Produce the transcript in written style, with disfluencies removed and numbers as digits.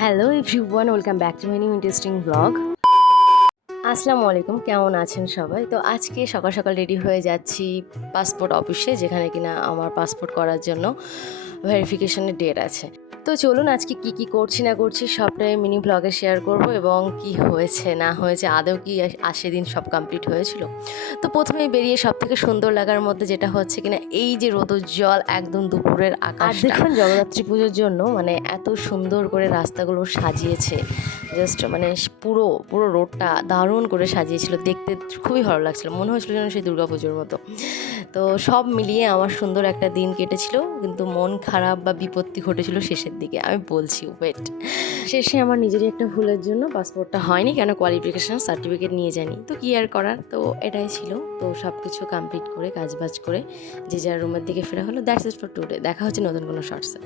Hello everyone, welcome back to my new interesting blog. আসসালামু আলাইকুম, কেমন আছেন সবাই? তো আজকে সকাল সকাল রেডি হয়ে যাচ্ছি পাসপোর্ট অফিসে, যেখানে কিনা আমার পাসপোর্ট করার জন্য ভেরিফিকেশনের ডেট আছে। তো চলুন আজকে কি করছি না করছি সবটাই মিনি ব্লগে শেয়ার করব, এবং কি হয়েছে না হয়েছে, আদৌ কি সেদিন সব কমপ্লিট হয়েছিল। তো প্রথমেই বেরিয়ে সব থেকে সুন্দর লাগার মধ্যে যেটা হচ্ছে কিনা, এই যে রোদোজ্জ্বল একদম দুপুরের আকাশ। দেখুন জগদ্ধাত্রী পুজোর জন্য মানে এত সুন্দর করে রাস্তাগুলো সাজিয়েছে, জাস্ট মানে পুরো পুরো রোডটা দারুণ করে সাজিয়েছিল, দেখতে খুবই ভালো লাগছিল, মনে হচ্ছিল যেন সেই দুর্গাপুজোর মতো। তো সব মিলিয়ে আমার সুন্দর একটা দিন কেটেছিল, কিন্তু মন খারাপ বা বিপত্তি ঘটেছিল শেষের দিকে, আমি বলছি ওয়েট। শেষে আমার নিজেরই একটা ভুলের জন্য পাসপোর্টটা হয়নি, কেন কোয়ালিফিকেশান সার্টিফিকেট নিয়ে যায়নি, তো কি আর করার, তো এটাই ছিল। তো সব কিছু কমপ্লিট করে কাজবাজ করে যে যার রুমের দিকে ফেরা হলো। That's it for today. দেখা হচ্ছে নতুন কোনো শর্টসে।